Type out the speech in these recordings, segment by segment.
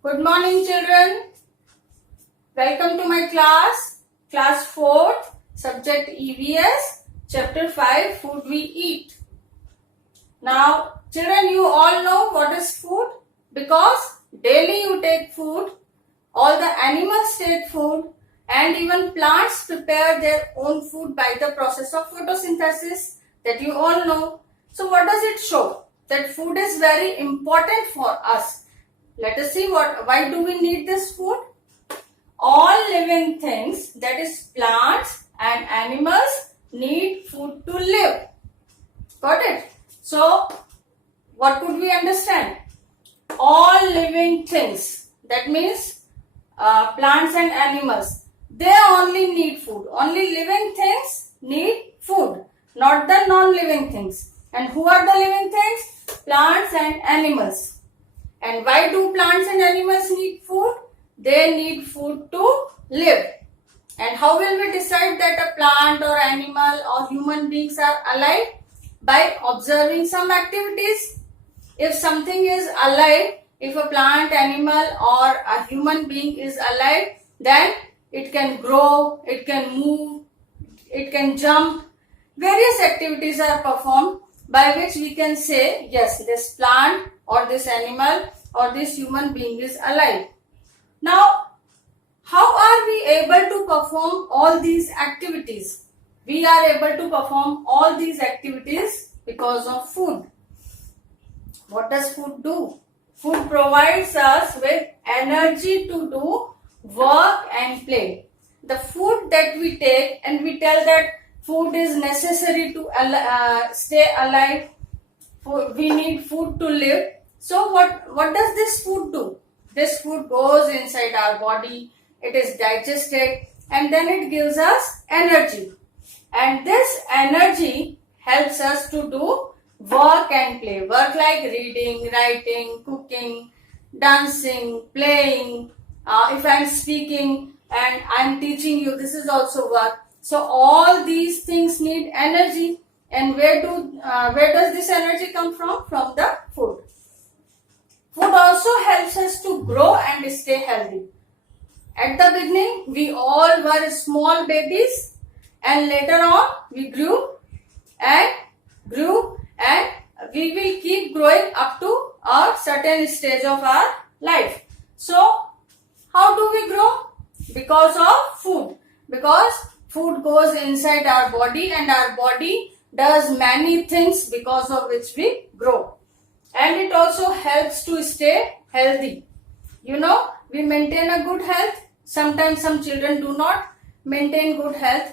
Good morning, children. Welcome to my class 4th, subject EVS, chapter 5, food we eat. Now, children, you all know what is food because daily you take food, all the animals take food, and even plants prepare their own food by the process of photosynthesis that you all know. So, what does it show? That food is very important for us. Let us see why do we need this food? All living things, that is plants and animals, need food to live. Got it? So, what could we understand? All living things, that means plants and animals, they only need food. Only living things need food, not the non-living things. And who are the living things? Plants and animals. And why do plants and animals need food? They need food to live. And how will we decide that a plant or animal or human beings are alive? By observing some activities. If something is alive, if a plant, animal or a human being is alive, then it can grow, it can move, it can jump. Various activities are performed by which we can say, yes, this plant or this animal or this human being is alive. Now, how are we able to perform all these activities? We are able to perform all these activities because of food. What does food do? Food provides us with energy to do work and play. The food that we take, and we tell that food is necessary to stay alive. We need food to live. So what does this food do? This food goes inside our body, it is digested, and then it gives us energy. And this energy helps us to do work and play. Work like reading, writing, cooking, dancing, playing. If I am speaking and I am teaching you, this is also work. So all these things need energy. And where does this energy come from? From the food. Food also helps us to grow and stay healthy. At the beginning, we all were small babies, and later on we grew and we will keep growing up to a certain stage of our life. So, how do we grow? Because of food. Because food goes inside our body, and our body does many things because of which we grow. And it also helps to stay healthy. You know, we maintain a good health. Sometimes some children do not maintain good health.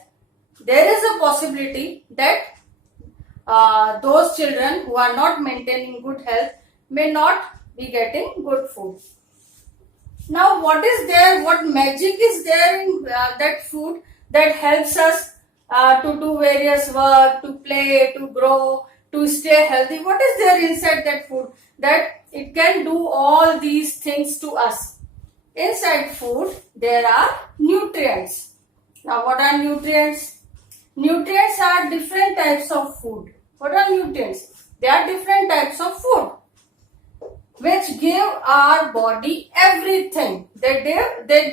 There is a possibility that those children who are not maintaining good health may not be getting good food. Now, what is there? What magic is there in that food that helps us to do various work, to play, to grow, to stay healthy? What is there inside that food that it can do all these things to us? Inside food, there are nutrients. Now, what are nutrients? Nutrients are different types of food. What are nutrients? They are different types of food which give our body everything. They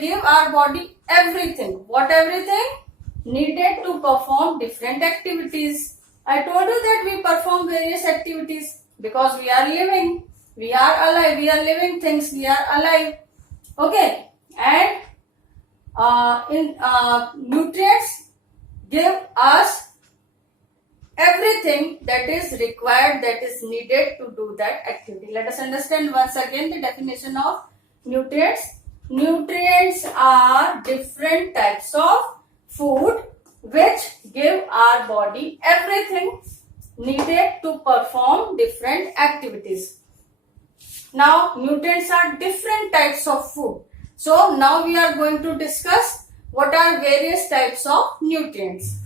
give our body everything. What everything? Needed to perform different activities. I told you that we perform various activities because we are living. We are alive. We are living things. We are alive. Okay. And nutrients give us everything that is required, that is needed to do that activity. Let us understand once again the definition of nutrients. Nutrients are different types of food which give our body everything needed to perform different activities. Now, nutrients are different types of food. So, now we are going to discuss what are various types of nutrients.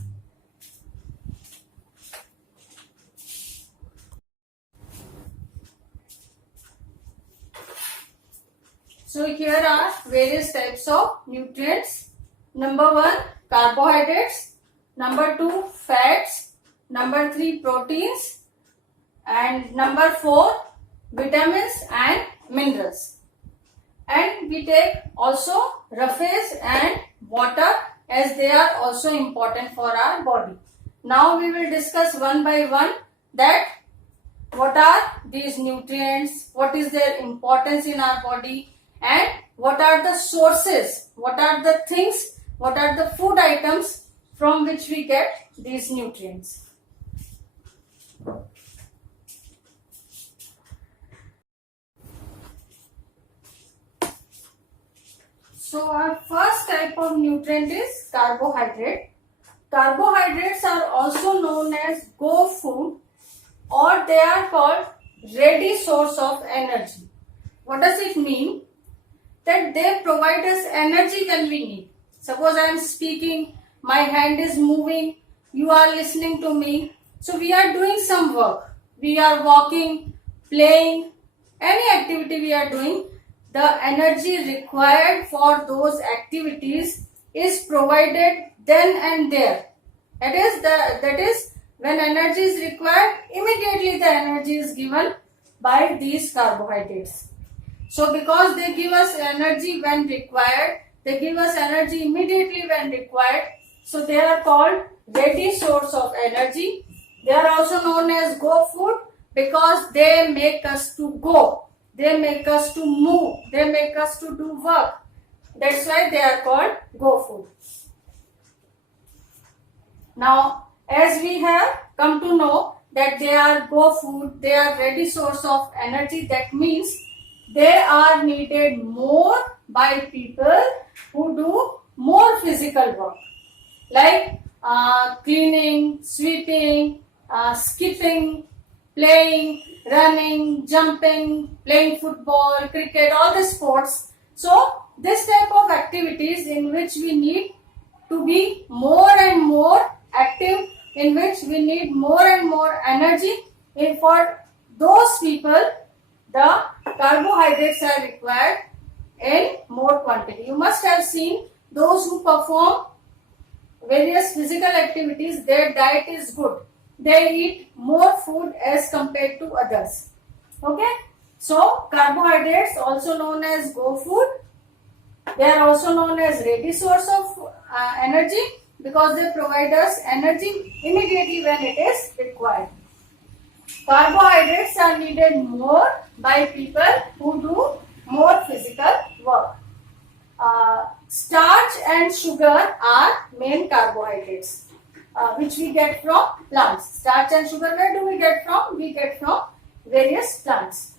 So, here are various types of nutrients. Number 1, carbohydrates. Number 2, fats. Number 3, proteins. And number 4, vitamins and minerals. and we take also roughage and water, as they are also important for our body. Now we will discuss one by one that what are these nutrients, what is their importance in our body, and what are the sources, what are the things, what are the food items from which we get these nutrients. So our first type of nutrient is carbohydrate. Carbohydrates are also known as go food, or they are called ready source of energy. What does it mean? That they provide us energy when we need. Suppose I am speaking, my hand is moving, you are listening to me. So we are doing some work. We are walking, playing, any activity we are doing. The energy required for those activities is provided then and there. That is when energy is required, immediately the energy is given by these carbohydrates. So because they give us energy when required, they give us energy immediately when required. So they are called ready source of energy. They are also known as go food because they make us to go. They make us to move. They make us to do work. That's why they are called go food. Now, as we have come to know that they are go food, they are ready source of energy, that means they are needed more by people who do more physical work, like cleaning, sweeping, skipping, playing, running, jumping, playing football, cricket, all the sports. So this type of activities in which we need to be more and more active, in which we need more and more energy, and for those people the carbohydrates are required in more quantity. You must have seen those who perform various physical activities, their diet is good. They eat more food as compared to others. Okay? So, carbohydrates, also known as go food, they are also known as ready source of energy because they provide us energy immediately when it is required. Carbohydrates are needed more by people who do more physical work. Starch and sugar are main carbohydrates which we get from plants. Starch and sugar, where do we get from? We get from various plants.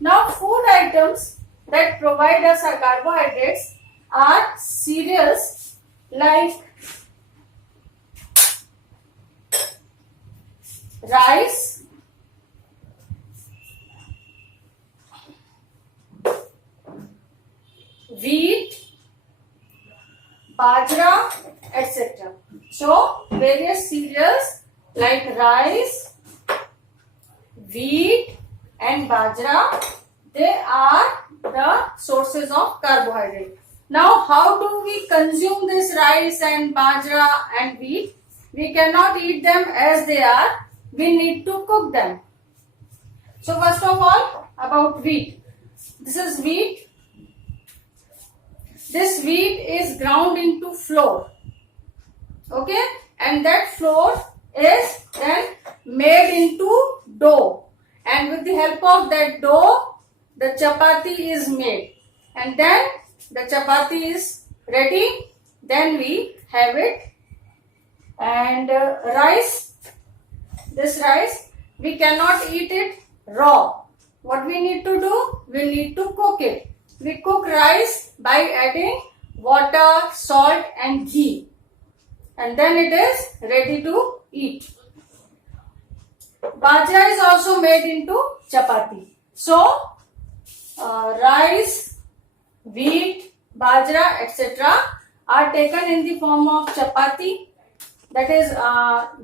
Now, food items that provide us our carbohydrates are cereals like rice, wheat, bajra, etc. So, various cereals like rice, wheat and bajra, they are the sources of carbohydrate. Now, how do we consume this rice and bajra and wheat? We cannot eat them as they are. We need to cook them. So, first of all, about wheat. This is wheat. This wheat is ground into flour. Okay? And that flour is then made into dough. And with the help of that dough, the chapati is made. And then the chapati is ready. Then we have it. And rice, this rice, we cannot eat it raw. What we need to do? We need to cook it. We cook rice by adding water, salt and ghee. And then it is ready to eat. Bajra is also made into chapati. So, rice, wheat, bajra, etc. are taken in the form of chapati. That is,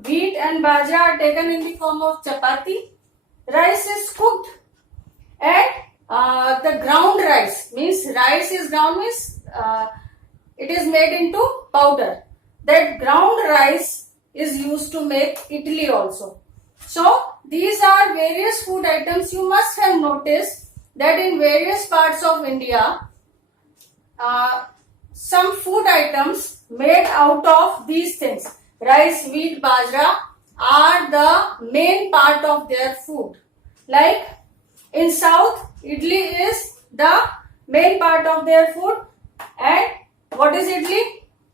wheat and bajra are taken in the form of chapati. Rice is cooked and the ground rice means it is made into powder. That ground rice is used to make idli also. So, these are various food items. You must have noticed that in various parts of India, some food items made out of these things, rice, wheat, bajra, are the main part of their food. Like in South, idli is the main part of their food. And what is idli?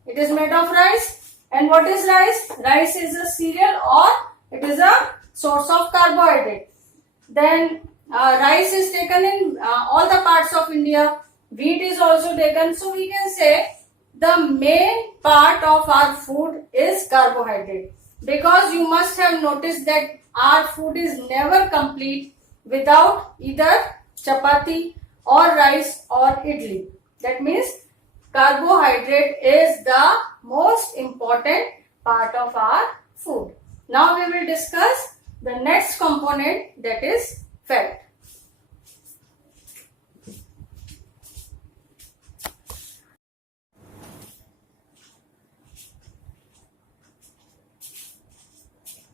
It is made of rice. And what is rice? Rice is a cereal, or it is a source of carbohydrate. Then rice is taken in all the parts of India. Wheat is also taken. So we can say the main part of our food is carbohydrate. Because you must have noticed that our food is never complete without either chapati or rice or idli. That means carbohydrate is the most important part of our food. Now we will discuss the next component, that is fat.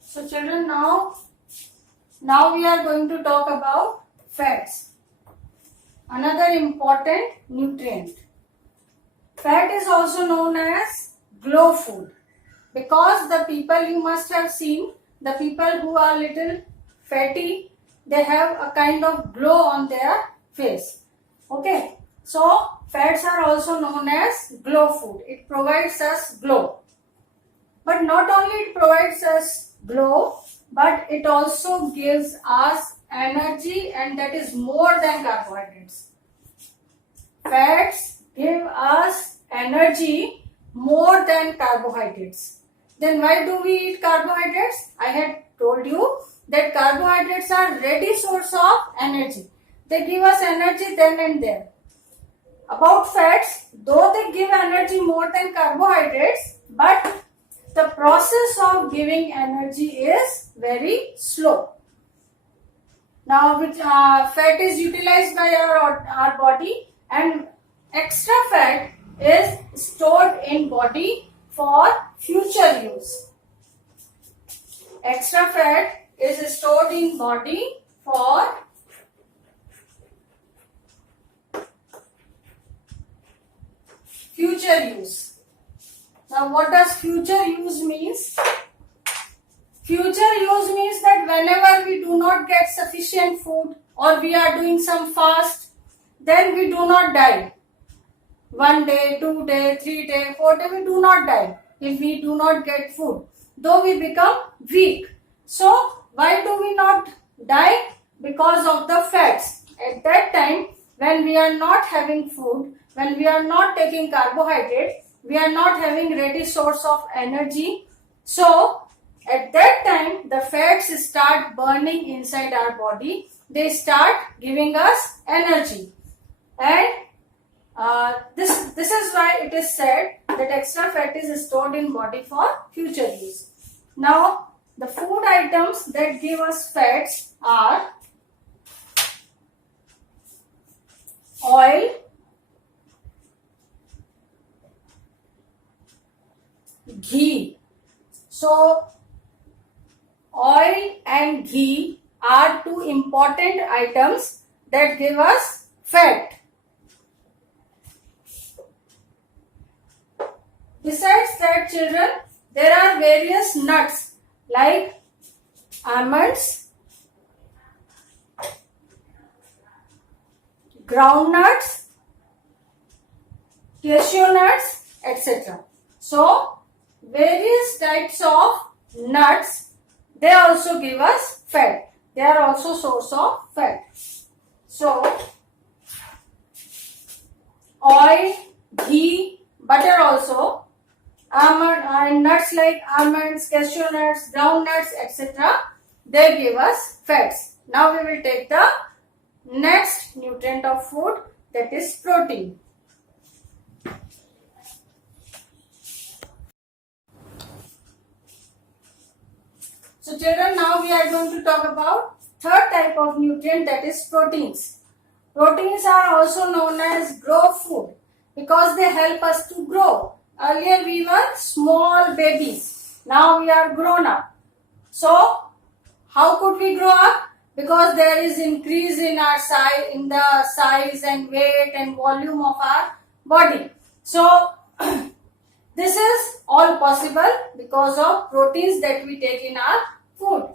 So children, now we are going to talk about fats. Another important nutrient. Fat is also known as glow food, because the people, you must have seen, the people who are little fatty, they have a kind of glow on their face. Okay, so fats are also known as glow food. It provides us glow. But not only it provides us glow, but it also gives us energy, and that is more than carbohydrates. Fats give us energy more than carbohydrates. Then why do we eat carbohydrates? I had told you that carbohydrates are ready source of energy. They give us energy then and there. About fats, though they give energy more than carbohydrates, but the process of giving energy is very slow. Now, fat is utilized by our body, and extra fat is stored in body for future use. Extra fat is stored in body for future use. Now, what does future use means? Future use means that whenever we do not get sufficient food, or we are doing some fast, then we do not die. 1 day, 2 day, 3 day, 4 day, we do not die if we do not get food, though we become weak. So why do we not die? Because of the fats. At that time, when we are not having food, when we are not taking carbohydrate, we are not having ready source of energy. So at that time, the fats start burning inside our body. They start giving us energy. And this is why it is said that extra fat is stored in body for future use. Now, the food items that give us fats are oil, ghee. So, oil and ghee are two important items that give us fat. Besides that, children, there are various nuts like almonds, groundnuts, cashew nuts, etc. So, various types of nuts, they also give us fat. They are also source of fat. So, oil, ghee, butter also, almond and nuts like almonds, cashew nuts, groundnuts, etc. They give us fats. Now we will take the next nutrient of food, that is protein. So children, now we are going to talk about third type of nutrient, that is proteins. Proteins are also known as grow food because they help us to grow. Earlier we were small babies. Now we are grown up. So how could we grow up? Because there is increase in our size, in the size and weight and volume of our body. So this is all possible because of proteins that we take in our food.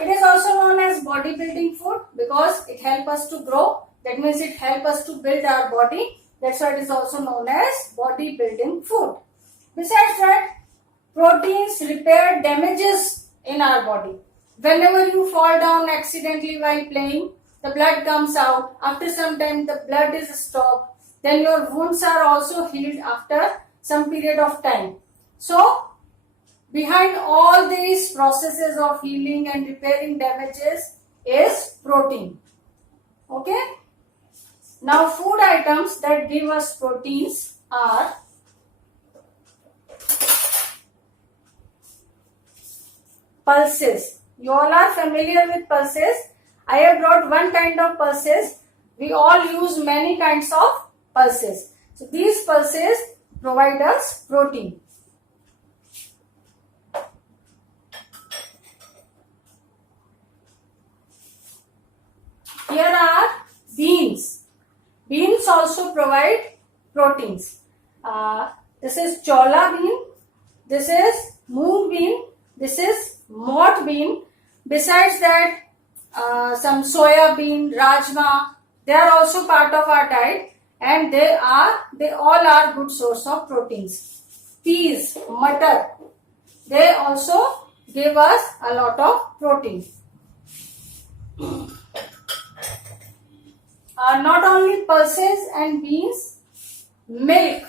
It is also known as bodybuilding food because it helps us to grow. That means it helps us to build our body. That's why it is also known as bodybuilding food. Besides that, proteins repair damages in our body. Whenever you fall down accidentally while playing, the blood comes out. After some time, the blood is stopped. Then your wounds are also healed after some period of time. So, behind all these processes of healing and repairing damages is protein. Okay? Now, food items that give us proteins are pulses. You all are familiar with pulses. I have brought one kind of pulses. We all use many kinds of pulses. So, these pulses provide us protein. Here are beans. Beans also provide proteins. This is chola bean. This is moong bean. This is mott bean. Besides that, some soya bean, rajma, they are also part of our diet, and they all are good source of proteins. Peas, matar, they also give us a lot of protein. Not only pulses and beans, milk.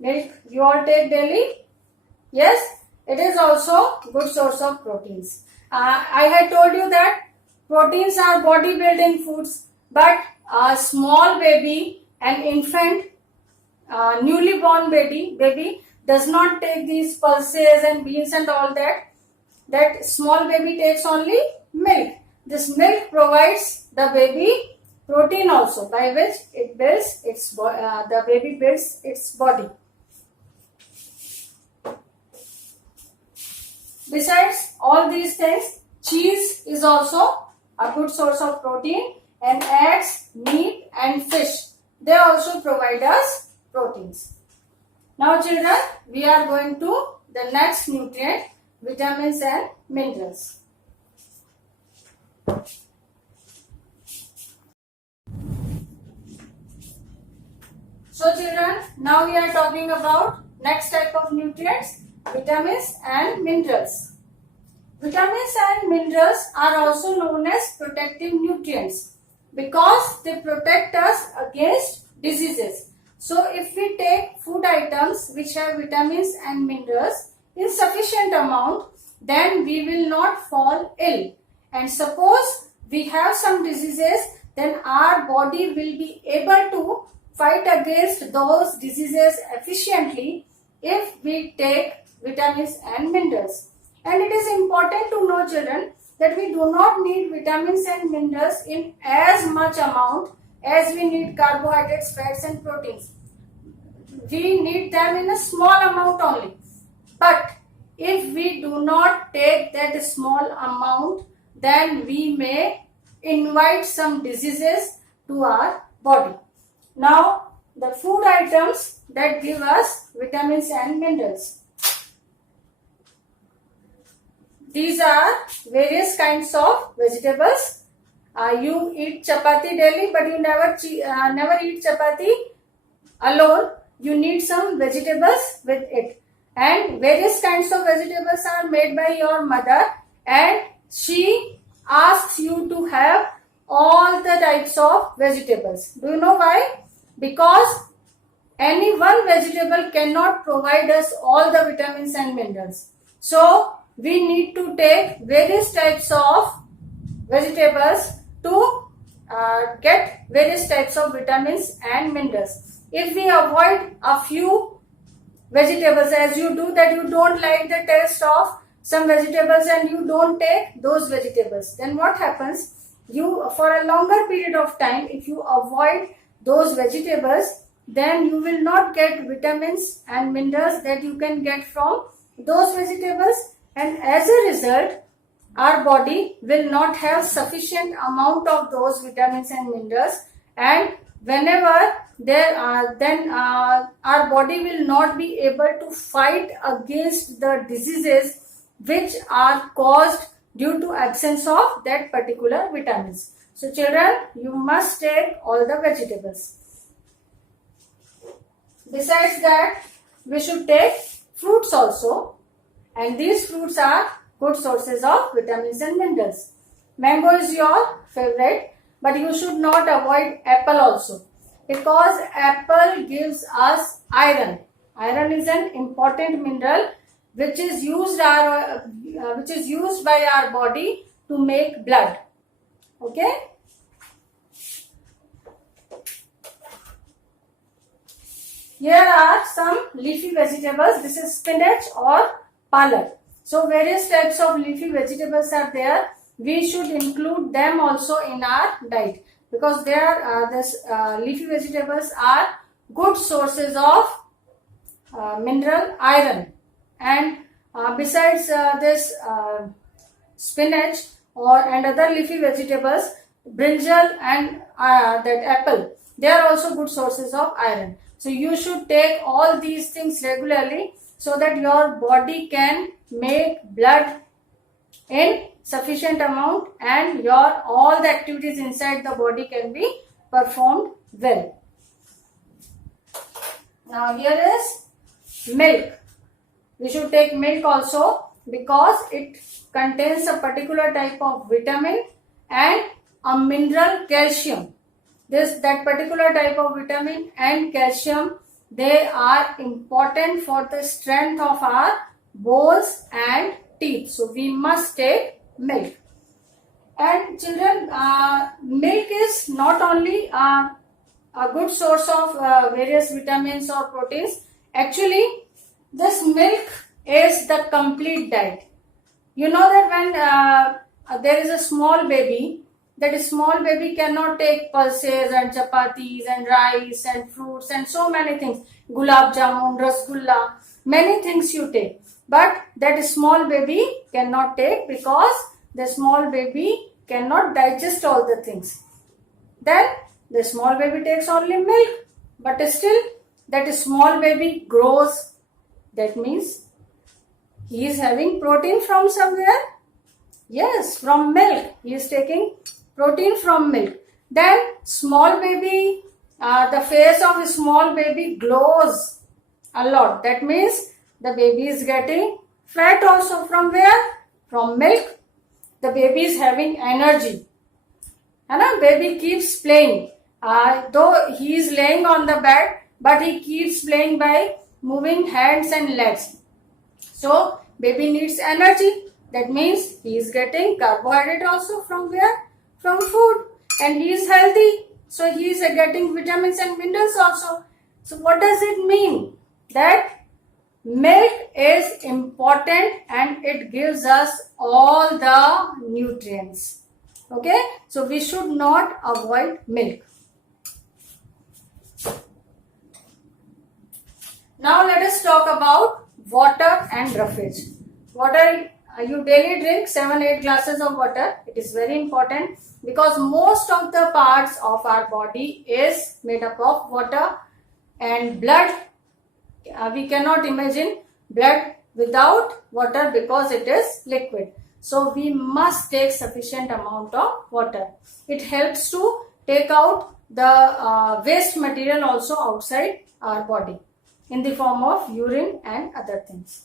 Milk you all take daily? Yes, it is also good source of proteins. I had told you that proteins are bodybuilding foods, but a small baby, an infant, newly born baby does not take these pulses and beans and all that. That small baby takes only milk. This milk provides the baby protein also, by which it builds the baby builds its body. Besides all these things, cheese is also a good source of protein, and eggs, meat and fish, they also provide us proteins. Now children, we are going to the next nutrient, vitamins and minerals. So children, now we are talking about next type of nutrients, vitamins and minerals. Vitamins and minerals are also known as protective nutrients because they protect us against diseases. So if we take food items which have vitamins and minerals in sufficient amount, then we will not fall ill. And suppose we have some diseases, then our body will be able to fight against those diseases efficiently if we take vitamins and minerals. And it is important to know children that we do not need vitamins and minerals in as much amount as we need carbohydrates, fats and proteins. We need them in a small amount only. But if we do not take that small amount, then we may invite some diseases to our body. Now, the food items that give us vitamins and minerals. These are various kinds of vegetables. You eat chapati daily, but you never eat chapati alone. You need some vegetables with it. And various kinds of vegetables are made by your mother, and she asks you to have all the types of vegetables. Do you know why? Because any one vegetable cannot provide us all the vitamins and minerals. So, we need to take various types of vegetables to get various types of vitamins and minerals. If we avoid a few vegetables, as you do that, you don't like the taste of some vegetables and you don't take those vegetables, then what happens? You, for a longer period of time, if you avoid those vegetables, then you will not get vitamins and minerals that you can get from those vegetables, and as a result, our body will not have sufficient amount of those vitamins and minerals, and whenever there are, then our body will not be able to fight against the diseases which are caused due to absence of that particular vitamins. So children, you must take all the vegetables. Besides that, we should take fruits also, and these fruits are good sources of vitamins and minerals. Mango is your favorite, but you should not avoid apple also, because apple gives us iron. Iron is an important mineral which is used by our body to make blood. Okay. Here are some leafy vegetables. This is spinach or palak. So various types of leafy vegetables are there. We should include them also in our diet, because leafy vegetables are good sources of mineral iron. And besides this spinach and other leafy vegetables, brinjal and that apple, they are also good sources of iron. So you should take all these things regularly so that your body can make blood in sufficient amount and all the activities inside the body can be performed well. Now here is milk. We should take milk also, because it contains a particular type of vitamin and a mineral calcium. That particular type of vitamin and calcium, they are important for the strength of our bones and teeth. So we must take milk. And children, milk is not only a good source of various vitamins or proteins. Actually, this milk is the complete diet. You know that when there is a small baby, that small baby cannot take pulses and chapatis and rice and fruits and so many things. Gulab jamun, rasgulla, many things you take. But that small baby cannot take, because the small baby cannot digest all the things. Then the small baby takes only milk. But still, that small baby grows. That means he is having protein from somewhere. Yes, from milk. He is taking protein from milk. Then small baby, the face of a small baby glows a lot. That means the baby is getting fat also. From where? From milk. The baby is having energy. And baby keeps playing. Though he is laying on the bed, but he keeps playing by moving hands and legs. So baby needs energy. That means he is getting carbohydrate also from where? From food. And he is healthy. So he is getting vitamins and minerals also. So what does it mean? That milk is important and it gives us all the nutrients. Okay? So we should not avoid milk. Now let us talk about water and roughage. Water, you daily drink 7-8 glasses of water. It is very important, because most of the parts of our body is made up of water and blood. We cannot imagine blood without water, because it is liquid. So we must take sufficient amount of water. It helps to take out the waste material also outside our body in the form of urine and other things.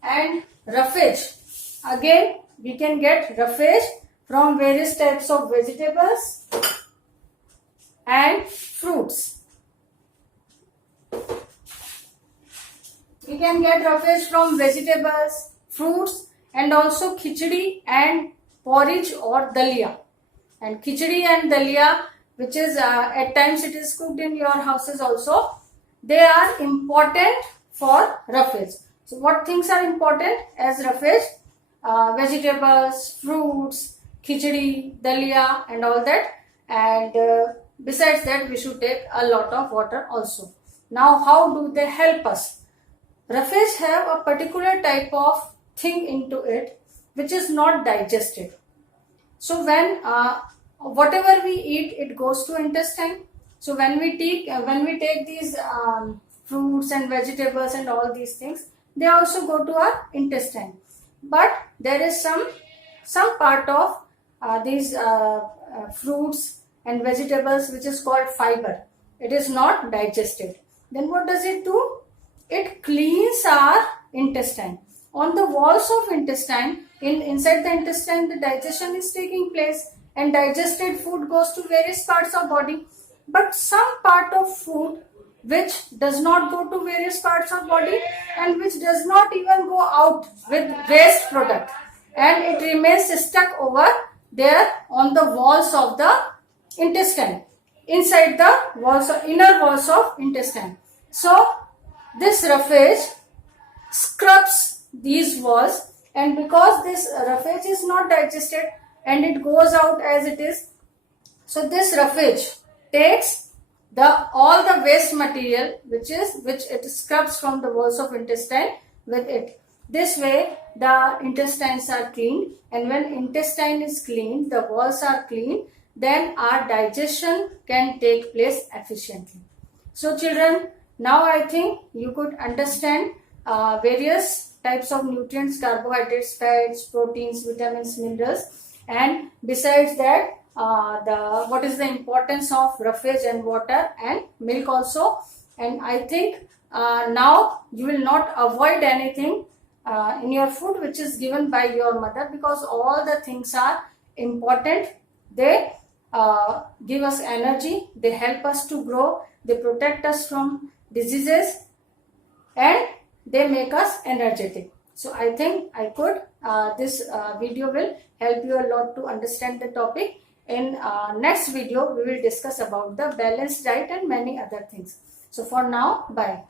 And roughage. Again, we can get roughage from various types of vegetables and fruits. We can get roughage from vegetables, fruits, and also khichdi and porridge or dalia. And khichdi and dalia, which is at times it is cooked in your houses also, they are important for roughage. So what things are important as roughage? Vegetables, fruits, khichdi, dalia and all that. And besides that, we should take a lot of water also. Now how do they help us? Roughage have a particular type of thing into it which is not digested. So when whatever we eat, it goes to intestine. So when we take these fruits and vegetables and all these things, they also go to our intestine. But there is some part of these fruits and vegetables which is called fiber. It is not digested. Then what does it do? It cleans our intestine. On the walls of intestine, inside the intestine, the digestion is taking place, and digested food goes to various parts of body. But some part of food which does not go to various parts of body and which does not even go out with waste product, and it remains stuck over there on the walls of the intestine, inside the walls, inner walls of intestine. So this roughage scrubs these walls, and because this roughage is not digested and it goes out as it is, so this roughage takes all the waste material which it scrubs from the walls of intestine with it. This way the intestines are cleaned, and when intestine is cleaned, the walls are clean, then our digestion can take place efficiently. So children, now I think you could understand various types of nutrients, carbohydrates, fats, proteins, vitamins, minerals, and besides that what is the importance of roughage and water and milk also. And I think now you will not avoid anything in your food which is given by your mother, because all the things are important. They give us energy, they help us to grow, they protect us from diseases, and they make us energetic. So I think this video will help you a lot to understand the topic. In next video, we will discuss about the balanced diet and many other things. So for now, bye.